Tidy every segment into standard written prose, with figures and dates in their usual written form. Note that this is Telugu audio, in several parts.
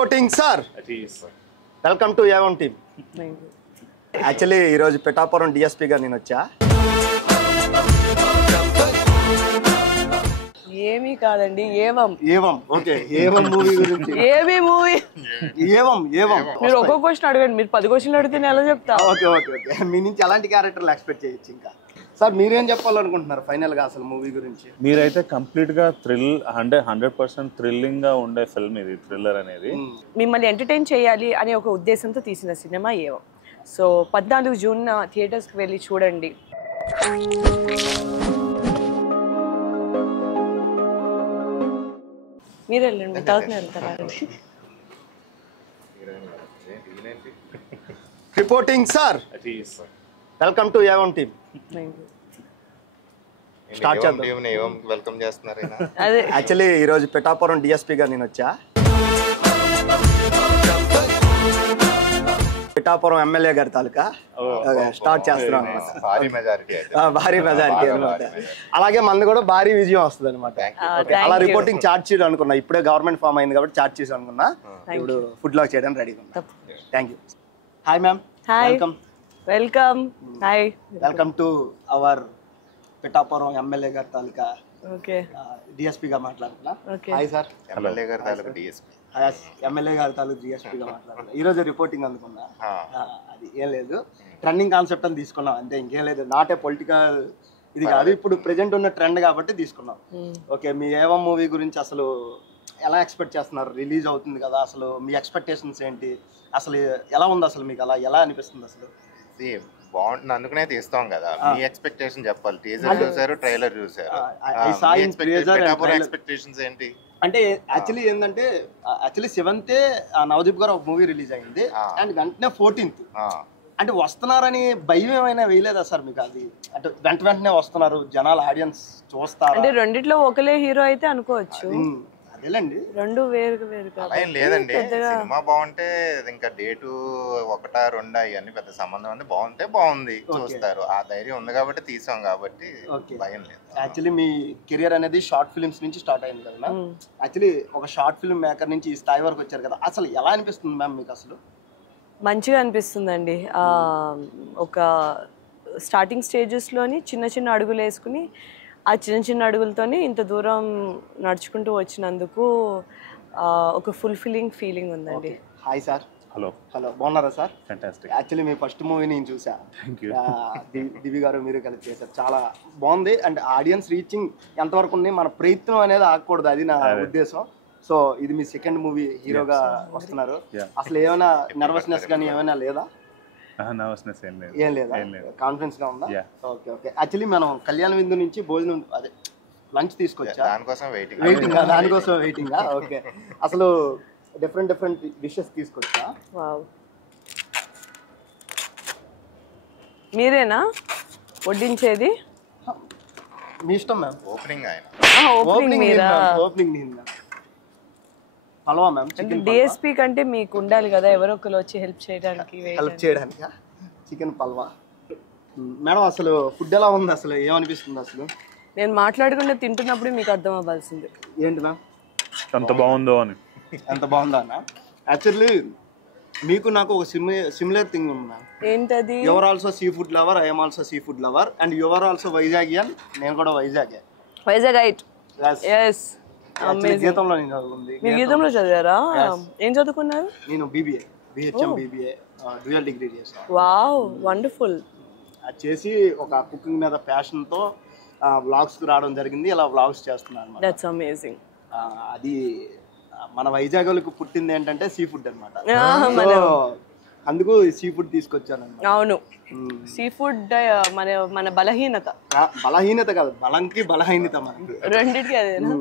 Reporting sir. Welcome to evam team. Actually ఈరోజు పిఠాపురం డిఎస్పీగా నేను వచ్చా. ఏమీ కాదండి, ఏవం. ఏవం ఓకే, ఏవం మూవీ గురించి. ఏవి మూవీ? ఏవం ఏవం. మీరు ఒక్కో క్వశ్చన్ అడగండి, మీరు 10 క్వశ్చన్లు అడిగితే నేను ఎలా చెప్తా? ఓకే ఓకే ఓకే, మీ నుంచి ఎలాంటి క్యారెక్టర్లు ఎక్స్పెక్ట్ చేయొచ్చు? ఇంకా సార్ మీరేం చెప్పాలనుకుంటున్నారు ఫైనల్ గా అసలు మూవీ గురించి? మీరైతే కంప్లీట్ గా థ్రిల్ 100% థ్రిల్లింగ్ గా ఉండే ఫిల్మ్ ఇది, థ్రిల్లర్ అనేది. మిమ్మల్ని ఎంటర్టైన్ చేయాలి అనే ఒక ఉద్దేశంతో తీసిన సినిమా ఏవం. సో 14 జూన్ థియేటర్స్కి వెళ్ళి చూడండి. మీరు వెళ్ళండి, తర్వాత వెళ్తారా? Reporting sir. Welcome to evam team. Start చేద్దాం. వెల్కమ్ చేస్తున్నారు. అదే యాక్చువల్లీ ఈరోజు పిఠాపురం డిఎస్పీగా నేను వచ్చా. పిఠాపురం ఎమ్మెల్యే గారి తాలూకా స్టార్ట్ చేస్తున్నాం అనమాట. భారీ మెజారిటీ అనమాట. అలాగే మనది కూడా భారీ విజయం వస్తుంది అనమాట. అలా రిపోర్టింగ్ చార్జ్ షీట్ అనుకున్నా. ఇప్పుడే గవర్నమెంట్ ఫామ్ అయింది కాబట్టి చార్జ్ షీట్ అనుకున్నా. ఇప్పుడు ఫుడ్ లాక్ చేయడానికి రెడీగా ఉన్నా. Thank you. Hi ma'am. Welcome. Welcome. Hi. Welcome to our Pithapuram MLA గారి తాలూకా ఓకే డిఎస్పీగా మాట్లాడుతున్నా. ఓకే. Hi sir. ఎమ్మెల్యే గారి తాలూకు డిఎస్పీ. ఎమ్మెల్యే గారి తాలూకు డిఎస్పీగా మాట్లాడుతున్నా. ఈ రోజు రిపోర్టింగ్ అందుకున్నా. అది ఏం లేదు, ట్రెండింగ్ కాన్సెప్ట్ అని తీసుకున్నాం అంతే, ఇంకేం లేదు. నాట్ ఏ పొలిటికల్ ఇది కాదు, ఇప్పుడు ప్రెజెంట్ ఉన్న ట్రెండ్ కాబట్టి తీసుకున్నాం. ఓకే, మీ ఏవం మూవీ గురించి అసలు ఎలా ఎక్స్పెక్ట్ చేస్తున్నారు? రిలీజ్ అవుతుంది కదా, అసలు మీ ఎక్స్పెక్టేషన్స్ ఏంటి? అసలు ఎలా ఉంది అసలు మీకు? అలా ఎలా అనిపిస్తుంది అసలు? బాగుంటుంది అందుకునే తీస్తాం కదా. మీ ఎక్స్పెక్టేషన్ చెప్పాలి. టీజర్ చూసారు, ట్రైలర్ చూసారు. ఎక్స్పెక్టేషన్స్ ఏంటి అంటే యాక్చువల్లీ ఏంటంటే, యాక్చువల్లీ 7th నవదీప్ గారు ఒక మూవీ రిలీజ్ అయింది అండ్ వెంటనే 14th అంటే వస్తున్నారని భయం ఏమైనా వేయలేదా సార్ మీకు? అది అంటే వెంటనే వస్తున్నారు జనాలు, ఆడియన్స్ చూస్తారు అంటే రెండిట్లో ఒకలే హీరో అయితే అనుకోవచ్చు. అదేలేండి, రెండు వేరు వేరు అలా ఏం లేదండి. సినిమా బాగుంటే ఇంకా డేటు 1, 2 ఇవన్నీ పెద్ద సంబంధం ఉంది. బాగుంటే బాగుంది చూస్తారు, ఆ ధైర్యం ఉంది కాబట్టి తీసాం కాబట్టి భయం లేదు. యాక్చువల్లీ మీ కెరియర్ అనేది షార్ట్ ఫిల్మ్స్ నుంచి స్టార్ట్ అయింది కదా మ్యామ్. యాక్చువల్లీ ఒక షార్ట్ ఫిల్మ్ మేకర్ నుంచి ఈ స్థాయి వరకు వచ్చారు కదా, అసలు ఎలా అనిపిస్తుంది మ్యామ్ మీకు? అసలు మంచిగా అనిపిస్తుందండి. ఒక స్టార్టింగ్ స్టేజెస్లోని చిన్న చిన్న అడుగులు వేసుకుని ఆ చిన్న చిన్న అడుగులతోనే ఇంత దూరం నడుచుకుంటూ వచ్చినందుకు ఒక ఫుల్ఫిల్లింగ్ ఫీలింగ్ ఉందండి. Hi sir. హలో. బాగున్నారా సార్? ఫ్యాంటాస్టిక్. యాక్చువల్లీ మీ ఫస్ట్ మూవీ నేను చూసా. దివి గారు మీరు కలిసి చేశారు, చాలా బాగుంది. అండ్ ఆడియన్స్ రీచింగ్ ఎంతవరకు ఉంది, మన ప్రయత్నం అనేది ఆగకూడదు, అది నా ఉద్దేశం. సో ఇది మీ సెకండ్ మూవీ హీరోగా వస్తున్నారు. అసలు ఏమైనా నర్వస్నెస్ కానీ ఏమైనా లేదా? ఏం లేదా, కాన్ఫిడెన్స్ గా ఉందా? Okay okay. యాక్చువల్లీ మనం కళ్యాణ విందు నుంచి భోజనం అదే లంచ్ తీసుకొచ్చా, దానికోసం వెయిటింగ్. ఓకే, అసలు డిఫరెంట్ డిషెస్ తీసుకొచ్చా. మీరేనా వడ్డించేది? మీ ఇష్టం ma'am. Opening halwa ma'am. DSP కంటే మీకు ఉండాలి కదా ఎవరో ఒకరు వచ్చి హెల్ప్ చేయడానికి. చికెన్ పల్వా మేడం. అసలు ఫుడ్ ఎలా ఉంది, అసలు ఏమనిపిస్తుంది? అసలు నేను మాట్లాడకుండా తింటున్నప్పుడు మీకు అర్థం అవ్వాల్సింది. ఏంటి మ్యామ్ ఎంత బాగుందో అని. ఎంత బాగుందా అన్న? యాక్చువల్లీ మీకు నాకు ఒక సిమిలర్ థింగ్ ఉంది మ్యామ్. ఏంటది? You're also sea food lover, I'm also sea food lover and you're also Vizagian. నేను కూడా వైజాగే. వైజాగైట్. yes. గీతంలో నేను చదువుకుంది. మీ గీతంలో చదివారా? ఏం చదువుకున్నారు? నేను BBA BHM BBA dual degree చేశాను. Wow, wonderful. అది చేసి ఒక కుకింగ్ మీద ప్యాషన్తో వ్లాగ్స్కి రావడం జరిగింది. ఇలా వ్లాగ్స్ చేస్తున్నాను. That's amazing. అది మన వైజాగ్ వాళ్ళకి పుట్టింది ఏంటంటే సీ ఫుడ్ అనమాట. అందుకు సీ ఫుడ్ తీసుకొచ్చాను. అవును, సీ ఫుడ్ మన బలహీనత కాదు, బలంకి బలహీనత మనకి రెండింటికి. అదేనా?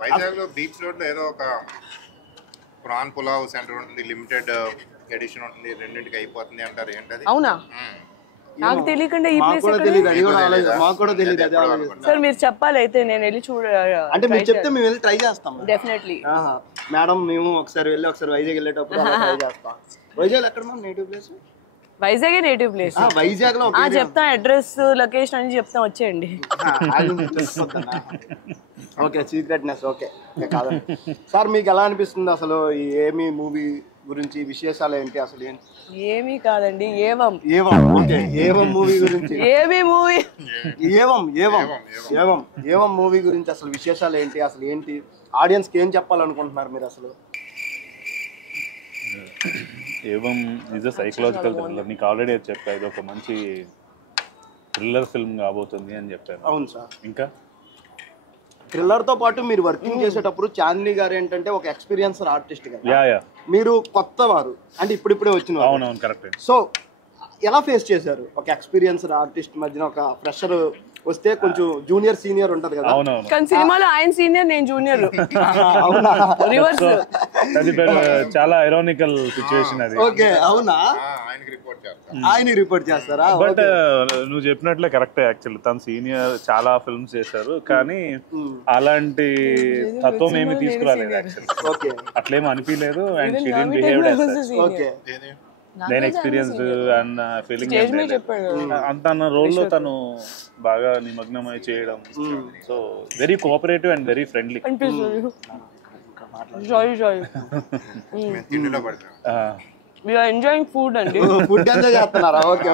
వైజాగ్ లో బీచ్ రోడ్ లో ఏదో ఒక ప్రాన్ పులావ్ సెంటర్ ఉంటుంది, లిమిటెడ్ ఎడిషన్ ఉంటుంది, రెండింటికి అయిపోతుంది అంటారు. ఏంటది? అవునా? నాకు తెలియకుండా ఈ ప్లేస్ మాకు కూడా తెలియదు. సార్ మీరు చెప్పాలి, అయితే నేను వెళ్ళి అంటే మీరు చెప్తే మేము వెళ్ళి ట్రై చేస్తాం. డెఫినెట్లీ మేడం, మేము ఒకసారి వెళ్ళి ఒకసారి వైజాగ్ వెళ్ళేటప్పుడు ట్రై చేస్తాం. వైజాగ్ ఎక్కడ ma'am native place? Vizag native place. Vizag లో చెప్తాం, అడ్రస్ లొకేషన్ అని చెప్తాం, వచ్చేయండి. Okay, secretness. ఓకే కాదండి సార్, మీకు ఎలా అనిపిస్తుంది అసలు ఈ ఏమి మూవీ గురించి విశేషాలు ఏంటి అసలు? ఏంటి? ఏమీ కాదండి, ఏవం. ఓకే, ఏవం మూవీ గురించి. ఏమి మూవీ? ఏవం మూవీ గురించి అసలు విశేషాలు ఏంటి, అసలు ఏంటి, ఆడియన్స్ కి ఏం చెప్పాలనుకుంటున్నారు మీరు అసలు? ఏవం ఈజ్ అ సైకలాజికల్ థ్రిల్లర్. నీకు ఆల్రెడీ చెప్పా, ఇది ఒక మంచి థ్రిల్లర్ ఫిల్మ్ కాబోతుంది అని చెప్పాను. అవును సార్. ఇంకా థ్రిల్లర్ తో పాటు మీరు వర్కింగ్ చేసేటప్పుడు చాందిని గారు ఏంటంటే ఒక ఎక్స్పీరియన్స్డ్ ఆర్టిస్ట్ కదా, మీరు కొత్త వారు అంటే ఇప్పుడిప్పుడే వచ్చిన. అవునవును, కరెక్ట్. సో ఎలా ఫేస్ చేశారు ఒక ఎక్స్పీరియన్స్డ్ ఆర్టిస్ట్ మధ్యన ఒక ఫ్రెషర్ వస్తే? కొంచెం జూనియర్ సీనియర్ ఉంటది కదా. అవునవును, కానీ సినిమాలో ఆయన సీనియర్, నేను జూనియర్. రివర్స్. అది చాలా ఐరానికల్ సిచ్యువేషన్ అది. ఓకే, అవునా? ఆయన రిపోర్ట్ చేస్తారా? బట్ నువ్వు చెప్పినట్లే కరెక్టే. యాక్చువల్లీ తను సీనియర్, చాలా ఫిల్మ్స్ చేశారు, కానీ అలాంటి తత్వం ఏమి తీసుకురాలేదు యాక్చువల్లీ. అట్లేమో అనిపించలేదు. And she didn't behave as such. Okay, నేను ఎక్స్పీరియన్స్డ్ అండ్ ఫీలింగ్ అంత అన్న రోల్లో తను బాగా నిమగ్నమై చేయడం. So very cooperative and very friendly. Enjoying food అండి. ఫుడ్ ఎంజాయ్ చేస్తున్నారా? ఓకే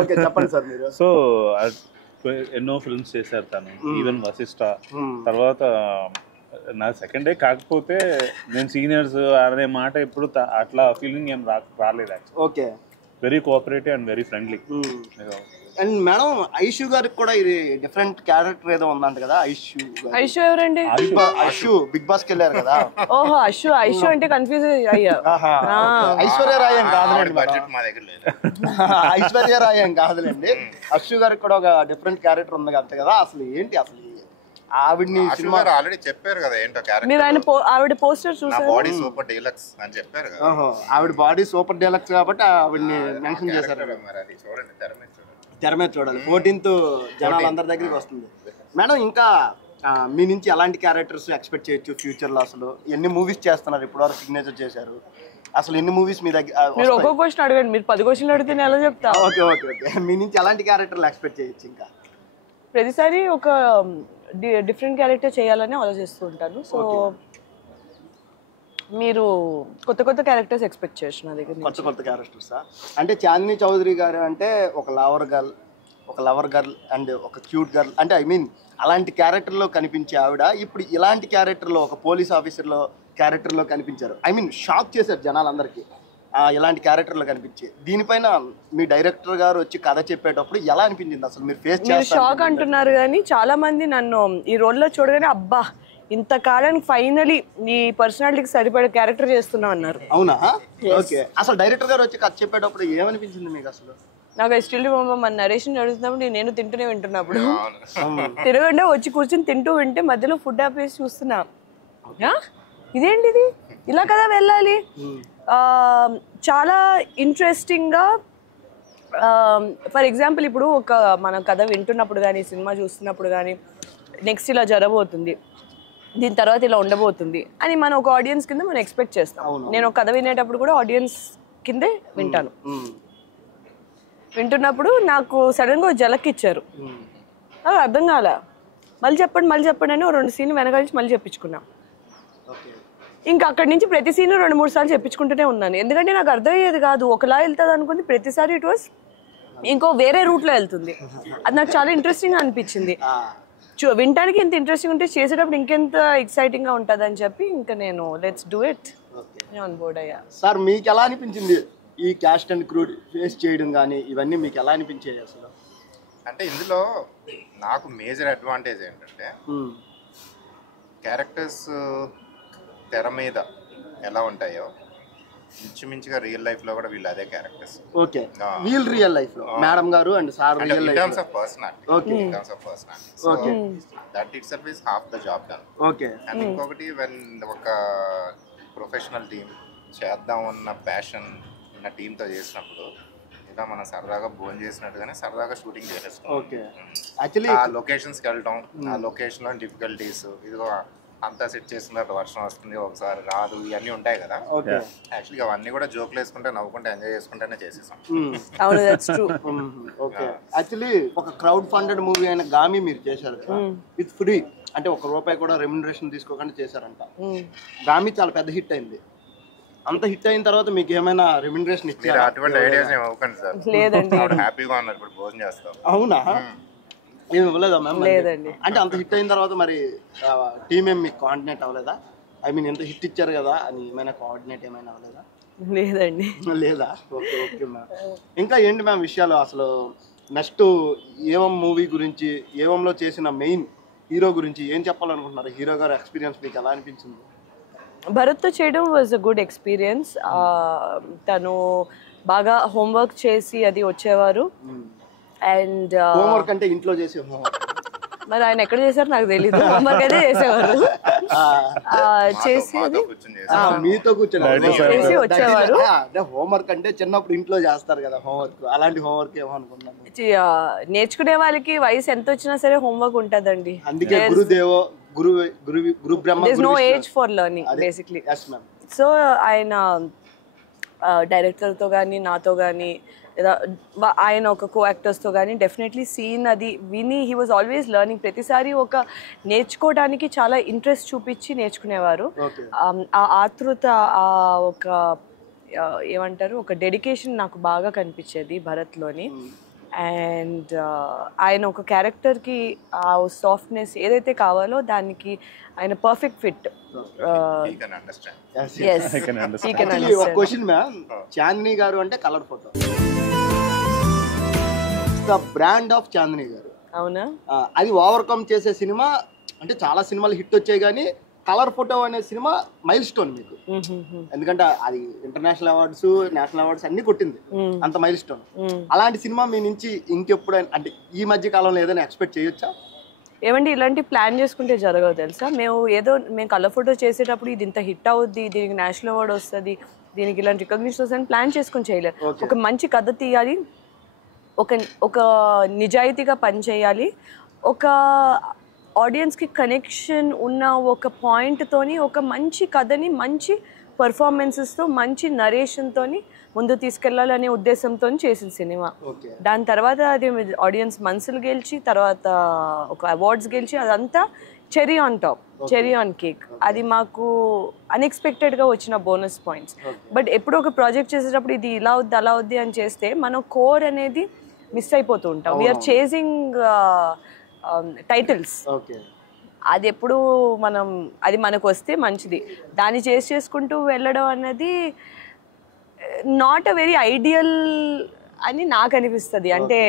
ఓకే, చెప్పండి సార్ మీరు. సో ఎన్నో ఫిల్మ్స్ చేశారు తను, ఈవెన్ వశిష్ట. తర్వాత నా సెకండ్ డే, కాకపోతే నేను సీనియర్స్ అనే మాట ఎప్పుడు అట్లా ఫీలింగ్ ఏం రాలేదు actually. Okay, very cooperative and very friendly. And madam, Aishu గారికి కూడా ఇది డిఫరెంట్ క్యారెక్టర్ ఏదో ఉందంట కదా. ఐషు ఎవరండి? ఐషు బిగ్ బాస్ కి వెళ్ళారు కదా. ఓహో, ఐషు అంటే కన్ఫ్యూజ్ అయ్యా. ఐశ్వర్య రాయ్ ఏం కాదులేండి, ఐశ్వర్య రాయ్ ఏం కాదులేండి. ఐషు గారికి కూడా ఒక డిఫరెంట్ క్యారెక్టర్ ఉంది అంతే కదా. అసలు ఏంటి అసలు ఆవిడ్ని సినిమా ఆల్రెడీ చెప్పారు కదా ఏంటో క్యారెక్టర్. మీరు ఆయన ఆవిడ పోస్టర్ చూసారా? బాడీ సూపర్ డీలక్స్ అని చెప్పారు కదా. ఆవిడ బాడీ సూపర్ డీలక్స్ కాబట్టి ఆవిడ్ని మెన్షన్ చేశారు. చూడండి, తెర మీద చూడాలి. 14th జనాలు అందరి దగ్గరికి వస్తుంది. మేడం, ఇంకా మీ నుంచి ఎలాంటి క్యారెక్టర్స్ ఎక్స్పెక్ట్ చేయొచ్చు ఫ్యూచర్ లో? అసలు ఎన్ని మూవీస్ చేస్తున్నారు ఇప్పటివరకు? సిగ్నేచర్ చేశారు, అసలు ఎన్ని మూవీస్ మీ దగ్గర? మీరు ఒక్కొక్క క్వశ్చన్ అడగండి, మీరు 10 క్వశ్చన్లు అడిగితే నేను ఎలా చెప్తా? ఓకే ఓకే ఓకే, మీ నుంచి ఎలాంటి క్యారెక్టర్లు ఎక్స్పెక్ట్ చేయొచ్చు? ఇంకా ప్రతిసారి ఒక డిఫరెంట్ క్యారెక్టర్ చేయాలని ఆలోచిస్తూ ఉంటాను. సో మీరు కొత్త కొత్త క్యారెక్టర్స్ ఎక్స్పెక్ట్ చేయొచ్చు నా దగ్గర. కొత్త క్యారెక్టర్సా? అంటే చాందిని చౌదరి గారు అంటే ఒక లవర్ గర్ల్ అండ్ ఒక క్యూట్ గర్ల్ అంటే ఐ మీన్ అలాంటి క్యారెక్టర్లో కనిపించే ఆవిడ ఇప్పుడు ఇలాంటి క్యారెక్టర్లో ఒక పోలీస్ ఆఫీసర్లో క్యారెక్టర్లో కనిపించారు. ఐ మీన్ షాక్ చేశారు జనాలందరికీ ఇలాంటి క్యారెక్టర్లో కనిపించి. దీనిపైన మీ డైరెక్టర్ గారు వచ్చి కథ చెప్పేటప్పుడు ఎలా అనిపించింది అసలు? మీరు ఫేస్ చేస్తారు షాక్ అంటున్నారు, కానీ చాలా మంది నన్ను ఈ రోల్లో చూడగానే అబ్బా ఇంతకాలానికి ఫైనలీ నీ పర్సనాలిటీకి సరిపడే క్యారెక్టర్ చేస్తున్నావు అన్నారు. అవునా? ఓకే, అసలు డైరెక్టర్ గారు వచ్చి కథ చెప్పేటప్పుడు ఏమనిపించింది మీకు అసలు? నాకు స్టిల్ మన నరేషన్ నడుస్తున్నప్పుడు నేను తింటూనే వింటున్నప్పుడు తిరగండా వచ్చి కూర్చొని తింటూ వింటే మధ్యలో ఫుడ్ ఆపేసి చూస్తున్నా, ఇదేంటిది ఇలా కదా వెళ్ళాలి. చాలా ఇంట్రెస్టింగ్గా ఫర్ ఎగ్జాంపుల్ ఇప్పుడు ఒక మన కథ వింటున్నప్పుడు కానీ సినిమా చూస్తున్నప్పుడు కానీ నెక్స్ట్ ఇలా జరగబోతుంది, దీని తర్వాత ఇలా ఉండబోతుంది అని మనం ఒక ఆడియన్స్ కింద మనం ఎక్స్పెక్ట్ చేస్తాం. నేను ఒక కథ వినేటప్పుడు కూడా ఆడియన్స్ కిందే వింటాను. వింటున్నప్పుడు నాకు సడన్గా జలక్ ఇచ్చారు, నాకు అర్థం కాల. మళ్ళీ చెప్పండి అని 2 సీన్లు వెనకాల నుంచి మళ్ళీ చెప్పించుకున్నా. ఇంకా అక్కడి నుంచి ప్రతి సీన్ 2-3 సార్లు చెప్పించుకుంటూనే ఉన్నాను. ఎందుకంటే నాకు అర్థమయ్యేది కాదు, ఒకలా వెళ్తుంది అనుకుంది, ప్రతిసారి ఇట్ వాస్ ఇంకో వేరే రూట్లో వెళ్తుంది. అది నాకు చాలా ఇంట్రెస్టింగ్ అనిపించింది. వినడానికి ఇంత ఇంట్రెస్టింగ్ ఉంటే చేసేటప్పుడు ఇంకెంత ఎక్సైటింగ్గా ఉంటుంది అని చెప్పి ఇంకా నేను let's do it on board అయ్యా. సార్, మీకు ఎలా అనిపించింది ఈ క్యాస్ట్ అండ్ క్రూ ఫేస్ చేయడం కానీ ఇవన్నీ మీకు ఎలా అనిపించాయి అసలు? అంటే ఇందులో నాకు మేజర్ అడ్వాంటేజ్ ఏంటంటే క్యారెక్టర్స్ తెర మీద ఎలా ఉంటాయో ఇంచుమించుగా రియల్ లైఫ్ లో కూడా వీళ్ళు అదే characters. Okay, we'll real life లో మేడం గారు and sir real life terms of personality. Okay, in terms of personality. So that itself is half the job done. Okay, and ఇంకొకటి వెన్ ఒక ప్రొఫెషనల్ టీమ్ చేద్దాం అన్న ప్యాషన్ ఉన్న టీంతో చేసినప్పుడు ఇలా మనం సరదాగా భోజనం చేసినట్టుగానే సరదాగా షూటింగ్ చేసేస్తాం. ఓకే, యాక్చువల్లీ ఆ లొకేషన్స్కి వెళ్ళటం, ఆ లొకేషన్లో డిఫికల్టీస్, ఇదిగో అంతా సెట్ చేసుకున్నారు, వర్షం వస్తుంది ఒకసారి రాదు, ఇవన్నీ ఉంటాయి కదా. యాక్చువల్గా అవన్నీ కూడా జోకులు వేసుకుంటే నవ్వుకుంటే ఎంజాయ్ చేసుకుంటేనే చేసేసాం. అవును, దట్స్ ట్రూ. ఓకే, యాక్చువల్లీ ఒక క్రౌడ్ ఫండెడ్ మూవీ అయిన గామి మీరు చేశారు విత్ ఫ్రీ, అంటే ₹1 కూడా రెమ్యునరేషన్ తీసుకోకుండా చేశారంట. గామి చాలా పెద్ద హిట్ అయింది. అంత హిట్ అయిన తర్వాత మీకు ఏమైనా రెమ్యునరేషన్ ఇచ్చారా? అటువంటి ఐడియాస్ ఏమి ఇవ్వకండి సార్. లేదండి. హ్యాపీగా ఉన్నారు, ఇప్పుడు భోజనం చేస్తాం. అవునా? ఏమి ఇవ్వలేదా మ్యామ్? లేదండి. అంటే అంత హిట్ అయిన తర్వాత మరి టీమ్ ఏం మీకు కోఆర్డినేట్ అవ్వలేదా? ఐ మీన్ ఎంత హిట్ ఇచ్చారు కదా అని ఏమైనా కోఆర్డినేట్ ఏమైనా అవ్వలేదా? లేదండి. లేదా? Okay okay ma'am. ఇంకా ఏంటి మ్యామ్ విషయాలు? అసలు నెక్స్ట్ ఏవం మూవీ గురించి, ఏవంలో చేసిన మెయిన్ హీరో గురించి ఏం చెప్పాలనుకుంటున్నారు? హీరో గారు ఎక్స్పీరియన్స్ మీకు ఎలా అనిపించింది? భరత్తో చేయడం వాజ్ అ గుడ్ ఎక్స్పీరియన్స్. తను బాగా హోంవర్క్ చేసి అది వచ్చేవారు. అండ్ హోంవర్క్ అంటే ఇంట్లో చేసే హోంవర్క్? మరి ఆయన ఎక్కడ చేశారు నాకు తెలీదు. హోంవర్క్ అయితే చేసేవారు. చేసేది మీతో కూర్చొని చేసి వచ్చేవారు. అంటే హోంవర్క్ అంటే చిన్నప్పుడు ఇంట్లో చేస్తారు కదా హోంవర్క్, అలాంటి హోంవర్క్ ఏమనుకున్నాను. నేర్చుకునే వాళ్ళకి వయసు ఎంత వచ్చినా సరే హోంవర్క్ ఉంటదండి. అందుకే గురుదేవో గురు బ్రహ్మ, there is no age for learning basically. So ఆయన డైరెక్టర్తో కానీ నాతో కానీ లేదా ఆయన ఒక కో యాక్టర్స్తో కానీ డెఫినెట్లీ సీన్ అది విని హీ వాజ్ ఆల్వేస్ లెర్నింగ్. ప్రతిసారి ఒక నేర్చుకోవడానికి చాలా ఇంట్రెస్ట్ చూపించి నేర్చుకునేవారు. ఆ ఆతృత, ఆ ఒక ఏమంటారు, ఒక డెడికేషన్ నాకు బాగా కనిపించేది భరత్లోని. అండ్ ఆయన ఒక క్యారెక్టర్కి ఆ సాఫ్ట్నెస్ ఏదైతే కావాలో దానికి ఆయన perfect fit. Question ma'am, Chandini గారు అంటే colour photo, the brand of Chandini గారు. అవునా? అది ఓవర్కమ్ చేసే సినిమా అంటే చాలా సినిమాలు హిట్ వచ్చాయి, కానీ కలర్ ఫోటో అనే సినిమా మైల్ స్టోన్ మీకు. ఎందుకంటే అది ఇంటర్నేషనల్ అవార్డ్స్, నేషనల్ అవార్డ్స్ అన్ని కొట్టింది, అంత మైల్ స్టోన్. అలాంటి సినిమా మీ నుంచి ఇంకెప్పుడైనా అంటే ఈ మధ్య కాలంలో ఏదైనా ఎక్స్పెక్ట్ చేయొచ్చా? ఏమండి, ఇలాంటి ప్లాన్ చేసుకుంటే జరగవు తెలుసా. మేము కలర్ ఫోటో చేసేటప్పుడు ఇది ఇంత హిట్ అవుద్ది, దీనికి నేషనల్ అవార్డ్ వస్తుంది, దీనికి ఇలాంటి రికగ్నిషన్ వస్తుంది ప్లాన్ చేసుకొని చేయలేదు. ఒక మంచి కథ తీయాలి, ఒక నిజాయితీగా పనిచేయాలి, ఒక ఆడియన్స్కి కనెక్షన్ ఉన్న ఒక పాయింట్తోని ఒక మంచి కథని మంచి పర్ఫార్మెన్సెస్తో మంచి నరేషన్తో ముందు తీసుకెళ్లాలనే ఉద్దేశంతో చేసిన సినిమా. దాని తర్వాత అది ఆడియన్స్ మనసులు గెలిచి తర్వాత ఒక అవార్డ్స్ గెలిచి అదంతా cherry on top, cherry on cake. అది మాకు అన్ఎక్స్పెక్టెడ్గా వచ్చిన బోనస్ పాయింట్స్. బట్ ఎప్పుడు ఒక ప్రాజెక్ట్ చేసేటప్పుడు ఇది ఇలా వద్దు అలా వద్ది అని చేస్తే మనం కోర్ అనేది మిస్ అయిపోతూ ఉంటాం. We are chasing titles. అది ఎప్పుడు అది మనకు వస్తే మంచిది, దాన్ని చేసుకుంటూ వెళ్ళడం అన్నది నాట్ అ వెరీ ఐడియల్ అని నాకు అనిపిస్తుంది. అంటే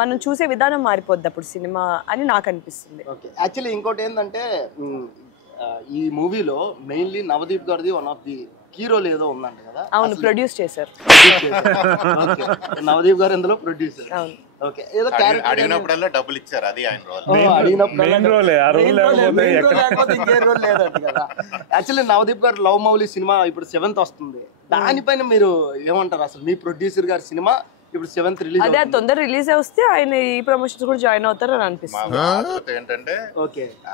మనం చూసే విధానం మారిపోద్ది అప్పుడు సినిమా అని నాకు అనిపిస్తుంది. యాక్చువల్లీ ఇంకోటి ఏంటంటే ఈ మూవీలో మెయిన్లీ నవదీప్ గారిది వన్ ఆఫ్ ది హీరోలు ఏదో ఉందంట కదా. అవును, ప్రొడ్యూస్ చేశారు నవదీప్ గారు ఎందులో ప్రొడ్యూసర్. అవును. ఏదో అడిగినప్పుడల్లా డబ్బులు ఇచ్చారు, అది ఆయన యాక్చువల్లీ నవదీప్ గారు లవ్ మౌలి సినిమా ఇప్పుడు 7th వస్తుంది. దానిపైన మీరు ఏమంటారు? అసలు మీ ప్రొడ్యూసర్ గారి సినిమా ఇప్పుడు 7th రిలీజ్, అదే తొందర రిలీజ్ వస్తే ఆయన ఈ ప్రమోషన్స్ కూడా జాయిన్ అవుతారు అని అనిపిస్తుంది. ఏంటంటే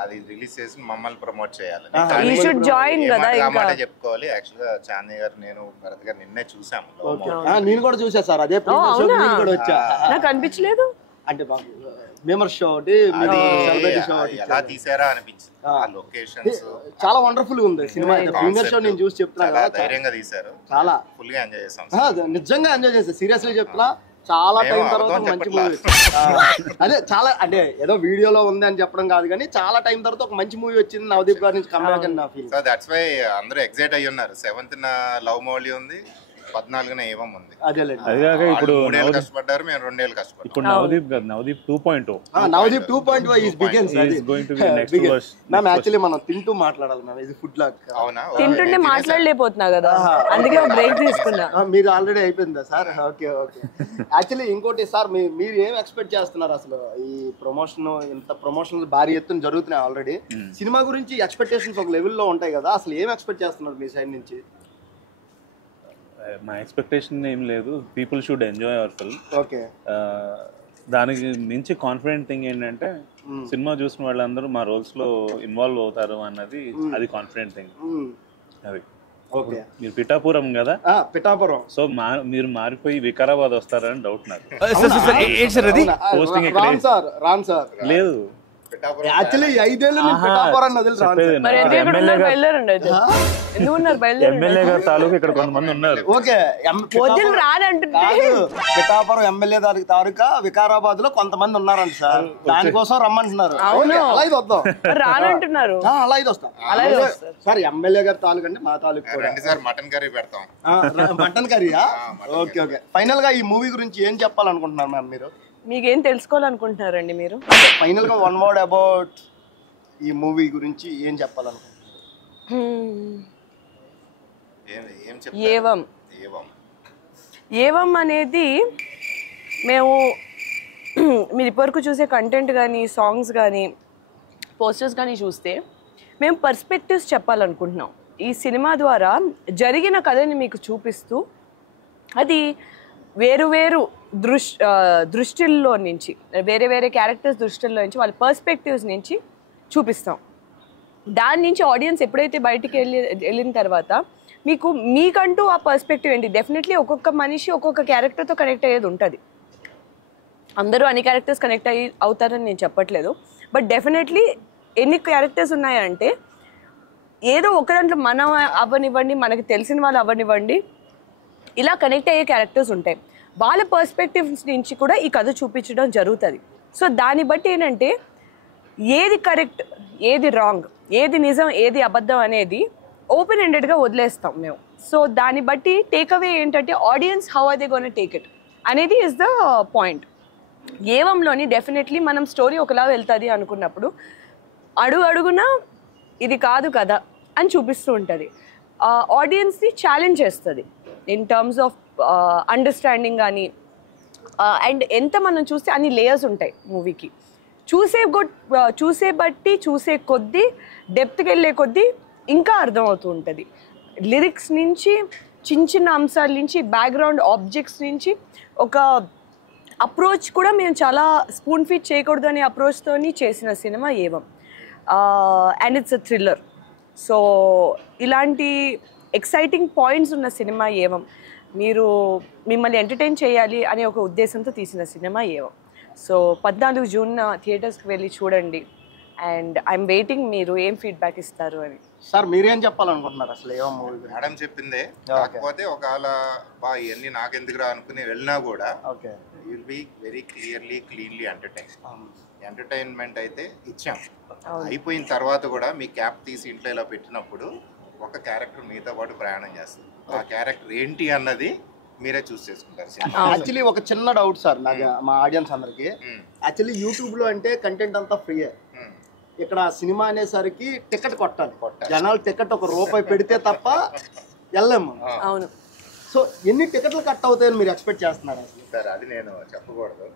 అది రిలీజ్ చేసి మమ్మల్ని ప్రమోట్ చేయాలి, ఈ షుడ్ జాయిన్ కదా. ఇంకా చెప్పుకోవాలి. యాక్చువల్ గా చాందిని గారు, నేను భరత్ గారు నిన్నే చూసాము. నేను కూడా చూసా సార్, అదే కూడా వచ్చా. నాకు అనిపించలేదు అంటే మేమర్ షో ఎలా తీసారా అనిపించింది. లొకేషన్స్ చాలా వండర్ఫుల్ ఉంది సినిమా. ప్రీమియర్ షో నేను చూసి చెప్తున్నా, ధైర్యంగా తీసారు, చాలా ఫుల్ గా ఎంజాయ్ చేసాం. నిజంగా ఎంజాయ్ చేస్తాను, సీరియస్లీ చెప్తున్నా. చాలా టైం తర్వాత మంచి మూవీ, అదే చాలా అంటే ఏదో వీడియోలో ఉంది అని చెప్పడం కాదు, కానీ చాలా టైం తర్వాత ఒక మంచి మూవీ వచ్చింది నవదీప్ గారి నుంచి కమ్బ్యాక్ అని నా ఫీల్. సో దట్స్ వై అందరూ ఎక్సైట్ అయ్యి ఉన్నారు. 7th లవ్ మౌలి ఉంది, 14న ఏవం ఉంది. అదిగాక ఇప్పుడు 3 ఏళ్ళు కష్టపడ్డారు, మేము 2 ఏళ్ళు కష్టపడ్డాం. ఇప్పుడు Navdeep 2.0 Navdeep 2.0 is begins. Ma'am actually మనం తింటూ మాట్లాడాలి మ్యామ్, ఇది ఫుడ్ లాగ్. అవునా? తింటుంటే మాట్లాడలేకపోతున్నా కదా, అందుకే బ్రేక్ తీసుకున్నా. మీరు ఆల్రెడీ అయిపోయిందా సార్? Okay okay. యాక్చువల్లీ ఇంకోటి సార్, మీరు ఏం ఎక్స్పెక్ట్ చేస్తున్నారు అసలు? ఈ ప్రమోషన్, ఇంత ప్రమోషన్ భారీ ఎత్తున జరుగుతున్నాయి ఆల్రెడీ. సినిమా గురించి ఎక్స్పెక్టేషన్స్ ఒక లెవెల్లో ఉంటాయి కదా, అసలు ఏం ఎక్స్పెక్ట్ చేస్తున్నారు మీ సైడ్ నుంచి? మా ఎక్స్పెక్టేషన్ ఏం లేదు, people should enjoy hour film. Okay. దానికి మించి కాన్ఫిడెంట్ థింగ్ ఏంటంటే సినిమా చూసిన వాళ్ళందరూ మా రోల్స్ లో ఇన్వాల్వ్ అవుతారు అన్నది అది కాన్ఫిడెంట్ థింగ్. అది ఓకే, మీరు పిఠాపురం కదా, పిఠాపురం. సో మీరు మారిపోయి వికారాబాద్ వస్తారని డౌట్ నాకు. రామ్ సార్ లేదు, యాక్చువల్లీ 5 ఏళ్ళు పిఠాపురం నదిలు మరి బయలుదేరండి అయితే. ఎందుకు ఉన్నారు బయలుదేరండి. ఎమ్మెల్యే గారు తాలూకు ఇక్కడ కొంతమంది ఉన్నారు. ఓకే, వదిలి రానంటుంటే పిఠాపురం ఎమ్మెల్యే తాలూకా వికారాబాద్ లో కొంతమంది ఉన్నారంట సార్, దానికోసం రమ్మంటున్నారు. అలా ఇది వద్దాం, రానంటున్నారు. అలా ఇది వస్తాం సార్. ఎమ్మెల్యే గారి తాలూకు అంటే మా తాలూకు మటన్ కర్రీ పెడతాం. మటన్ కర్రీయా? Okay okay. ఫైనల్ గా ఈ మూవీ గురించి ఏం చెప్పాలనుకుంటున్నారు మ్యామ్ మీరు? మీకేం తెలుసుకోవాలనుకుంటున్నారండి మీరు? ఫైనల్ గా వన్ వర్డ్ అబౌట్ ఈ మూవీ గురించి ఏం చెప్పాలనుకుంటున్నారు? ఏవం అనేది మేము మీరు ఇప్పటివరకు చూసే కంటెంట్ కానీ సాంగ్స్ కానీ పోస్టర్స్ కానీ చూస్తే మేము పర్స్పెక్టివ్స్ చెప్పాలనుకుంటున్నాం. ఈ సినిమా ద్వారా జరిగిన కథని మీకు చూపిస్తూ అది వేరు వేరు దృష్టిల్లో నుంచి, వేరే వేరే క్యారెక్టర్స్ దృష్టిల్లో నుంచి, వాళ్ళ పర్స్పెక్టివ్స్ నుంచి చూపిస్తాం. దాని నుంచి ఆడియన్స్ ఎప్పుడైతే బయటికి వెళ్ళిన తర్వాత మీకంటూ ఆ పర్స్పెక్టివ్ ఏంటి, డెఫినెట్లీ ఒక్కొక్క మనిషి ఒక్కొక్క క్యారెక్టర్తో కనెక్ట్ అయ్యేది ఉంటుంది. అందరూ అన్ని క్యారెక్టర్స్ కనెక్ట్ అవుతారని నేను చెప్పట్లేదు, బట్ డెఫినెట్లీ ఎన్ని క్యారెక్టర్స్ ఉన్నాయంటే ఏదో ఒక దాంట్లో మనం అవ్వనివ్వండి, మనకి తెలిసిన వాళ్ళు అవ్వనివ్వండి, ఇలా కనెక్ట్ అయ్యే క్యారెక్టర్స్ ఉంటాయి. వాళ్ళ పర్స్పెక్టివ్స్ నుంచి కూడా ఈ కథ చూపించడం జరుగుతుంది. సో దాన్ని బట్టి ఏంటంటే ఏది కరెక్ట్, ఏది రాంగ్, ఏది నిజం, ఏది అబద్ధం అనేది ఓపెన్ ఎండెడ్గా వదిలేస్తాం మేము. సో దాన్ని బట్టి టేక్అవే ఏంటంటే audience how are they gonna take it అనేది ఇస్ ద పాయింట్. ఏవంలోని డెఫినెట్లీ మనం స్టోరీ ఒకలా వెళ్తుంది అనుకున్నప్పుడు అడుగున ఇది కాదు కదా అని చూపిస్తూ ఉంటుంది. ఆడియన్స్ని ఛాలెంజ్ చేస్తుంది ఇన్ టర్మ్స్ ఆఫ్ అండర్స్టాండింగ్ కానీ. అండ్ ఎంత మనం చూస్తే అన్ని లేయర్స్ ఉంటాయి మూవీకి. చూసే కొద్దీ డెప్త్కి వెళ్ళే కొద్దీ ఇంకా అర్థమవుతూ ఉంటుంది. లిరిక్స్ నుంచి చిన్న అంశాల నుంచి, బ్యాక్గ్రౌండ్ ఆబ్జెక్ట్స్ నుంచి, ఒక అప్రోచ్ కూడా మేము చాలా స్పూన్ ఫీడ్ చేయకూడదు అనే అప్రోచ్తో చేసిన cinema evam. And it's a thriller. So ఇలాంటి ఎక్సైటింగ్ పాయింట్స్ ఉన్న సినిమా ఏవం. మిమ్మల్ని ఎంటర్టైన్ చేయాలి అనే ఒక ఉద్దేశంతో తీసిన సినిమా ఏవం. సో 14 జూన్ థియేటర్స్కి వెళ్ళి చూడండి. అండ్ ఐఎమ్ వెయిటింగ్ మీరు ఏం ఫీడ్బ్యాక్ ఇస్తారు అని. సార్ మీరేం చెప్పాలనుకుంటున్నారు అసలు ఏవం మూవీ? మేడం చెప్పిందే, కాకపోతే ఒకవేళ ఇవన్నీ నాకెందుకురా అనుకుని వెళ్ళినా కూడా will be very cleanly entertainment అయితే ఇచ్చాం. అయిపోయిన తర్వాత కూడా మీ క్యాప్ తీసి ఇంట్లో ఇలా పెట్టినప్పుడు ఒక క్యారెక్టర్ మీతో పాటు ప్రయాణం చేస్తుంది. ఆ క్యారెక్టర్ ఏంటి అన్నది మీరే చూస్ చేసుకుంటారు. యాక్చువల్లీ ఒక చిన్న డౌట్ సార్ నాకు, మా ఆడియన్స్ అందరికి. యాక్చువల్లీ యూట్యూబ్ లో అంటే కంటెంట్ అంతా ఫ్రీయే, ఇక్కడ సినిమా అనేసరికి టికెట్ కొట్టాలి. జనాలు టికెట్ ₹1 పెడితే తప్ప వెళ్ళలేము. అవును. సో ఎన్ని టికెట్లు కట్ అవుతాయని మీరు ఎక్స్పెక్ట్ చేస్తున్నారు అసలు? సార్ అది నేను చెప్పకూడదు.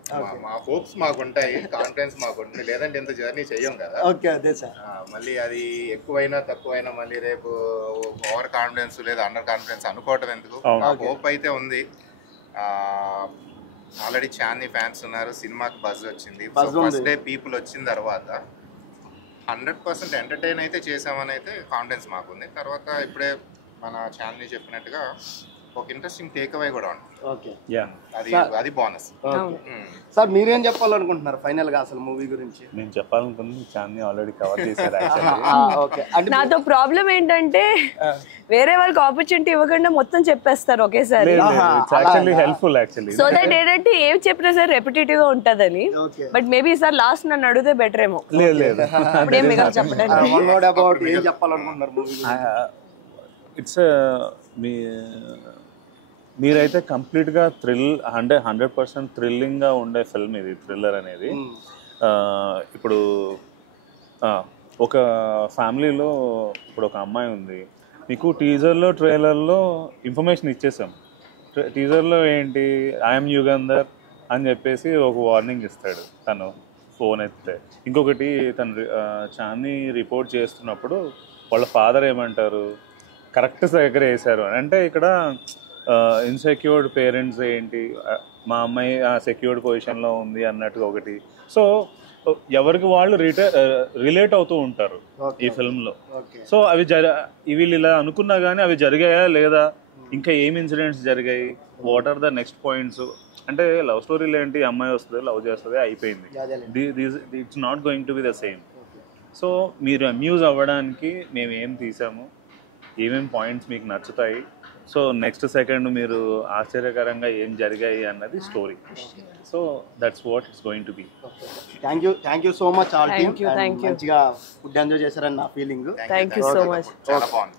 మా హోప్స్ మాకుంటాయి, కాన్ఫిడెన్స్ మాకుంటుంది, లేదంటే ఎంత జర్నీ చెయ్యం కదా. ఓకే, అదే సార్. మళ్ళీ అది ఎక్కువైనా తక్కువైనా మళ్ళీ రేపు ఓవర్ కాన్ఫిడెన్స్ లేదా అండర్ కాన్ఫిడెన్స్ అనుకోవటం ఎందుకు. హోప్ అయితే ఉంది. ఆల్రెడీ చాందీ ఫ్యాన్స్ ఉన్నారు, సినిమాకి బజ్ వచ్చింది. ఫస్ట్ డే పీపుల్ వచ్చిన తర్వాత 100% ఎంటర్టైన్ అయితే చేసామని అయితే కాన్ఫిడెన్స్ మాకుంది. తర్వాత ఇప్పుడే మన చాందీ చెప్పినట్టుగా ఒక ఇంట్రెస్టింగ్ టేక్ అవే కూడా ఉంటుంది. అది బోనస్. సార్ మీరేం చెప్పాలనుకుంటున్నారు ఫైనల్ గా అసలు మూవీ గురించి? నేను చెప్పాలనుకుంది చాందీ ఆల్రెడీ కవర్ చేశారు. నాతో ప్రాబ్లం ఏంటంటే వేరే వాళ్ళకి ఆపర్చునిటీ ఇవ్వకుండా మొత్తం చెప్పేస్తారు ఒకేసారి. సో దట్ ఏంటంటే ఏం చెప్పినా సరే రెపిటేటివ్ గా ఉంటదని. బట్ మేబీ సార్ లాస్ట్ నన్ను అడిగితే బెటర్ ఏమో. అప్పుడేం మిగతా చెప్పడానికి. ఇట్స్ మీరైతే కంప్లీట్గా 100% థ్రిల్లింగ్గా ఉండే ఫిల్మ్ ఇది. థ్రిల్లర్ అనేది ఇప్పుడు ఒక ఫ్యామిలీలో ఇప్పుడు ఒక అమ్మాయి ఉంది. మీకు టీజర్లో ట్రైలర్లో ఇన్ఫర్మేషన్ ఇచ్చేసాం. టీజర్లో ఏంటి, ఐఎమ్ యుగంధర్ అని చెప్పేసి ఒక వార్నింగ్ ఇస్తాడు తను ఫోన్ ఎత్తితే. ఇంకొకటి తను చాందీ రిపోర్ట్ చేస్తున్నప్పుడు వాళ్ళ ఫాదర్ ఏమంటారు, కరెక్ట్ దగ్గర వేశారు అని. అంటే ఇక్కడ ఇన్సెక్యూర్డ్ పేరెంట్స్ ఏంటి మా అమ్మాయి సెక్యూర్డ్ పొజిషన్లో ఉంది అన్నట్టుగా ఒకటి. సో ఎవరికి వాళ్ళు రిలేట్ అవుతూ ఉంటారు ఈ ఫిల్మ్లో. సో అవి వీళ్ళు ఇలా అనుకున్నా కానీ అవి జరిగాయా లేదా, ఇంకా ఏం ఇన్సిడెంట్స్ జరిగాయి, what are the next points. అంటే లవ్ స్టోరీలు ఏంటి, అమ్మాయి వస్తుంది లవ్ చేస్తుంది అయిపోయింది, it's not going to be the same. So మీరు అమ్యూజ్ అవ్వడానికి మేము ఏం తీసాము, ఏమేమి పాయింట్స్ మీకు నచ్చుతాయి, సో నెక్స్ట్ సెకండ్ మీరు ఆశ్చర్యకరంగా ఏం జరిగాయి అన్నది story. So that's what it's going to B. Thank you so much all team. Thank you. మంచిగా ఫుడ్ ఎంజాయ్ చేశారని నా feeling. Thank you so much. చాలా బాగుంది.